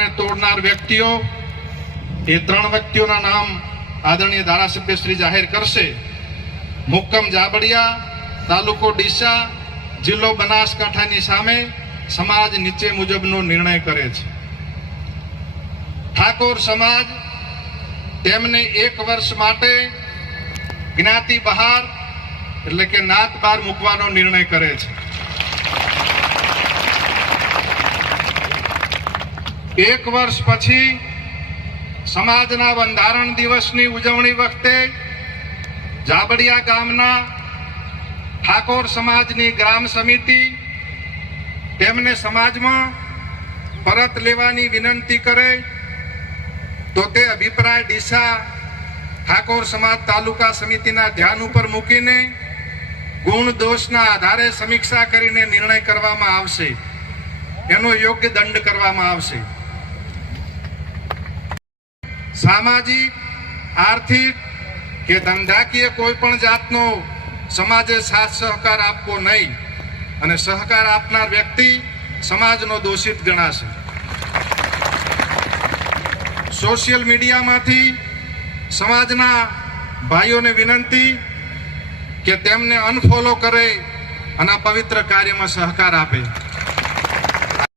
બંધારણને તોડનાર વ્યક્તિઓ એ 3 વ્યક્તિઓના નામ આદરણીય ધારાસભ્ય શ્રી જાહેર કરશે. મુક્કમ જાબડિયા, તાલુકો ડીસા, જિલ્લો બનાસકાંઠાની સામે સમાજ નીચે મુજબનો નિર્ણય કરે છે. ઠાકોર સમાજ તેમને 1 વર્ષ માટે જ્ઞાતિ બહાર એટલે કે નાત બહાર મૂકવાનો નિર્ણય કરે છે. 1 વર્ષ પછી સમાજના બંધારણ દિવસની ઉજવણી વખતે જાબડિયા ગામના ઠાકોર સમાજની ગ્રામ સમિતિ તેમને સમાજમાં પરત લેવાની વિનંતી કરે તો તે અભિપ્રાય ડીસા ઠાકોર સમાજ તાલુકા સમિતિના ધ્યાન ઉપર મૂકીને ગુણ દોષના આધારે સમીક્ષા કરીને નિર્ણય કરવામાં આવશે. એનો યોગ્ય દંડ કરવામાં આવશે. સામાજિક, આર્થિક કે ધંધાકીય કોઈ પણ જાતનો સમાજે સાથ સહકાર આપવો નહીં અને સહકાર આપનાર વ્યક્તિ સમાજનો દોષિત ગણાશે. સોશિયલ મીડિયામાંથી સમાજના ભાઈઓને વિનંતી કે તેમને અનફોલો કરે અને આ પવિત્ર કાર્યમાં સહકાર આપે.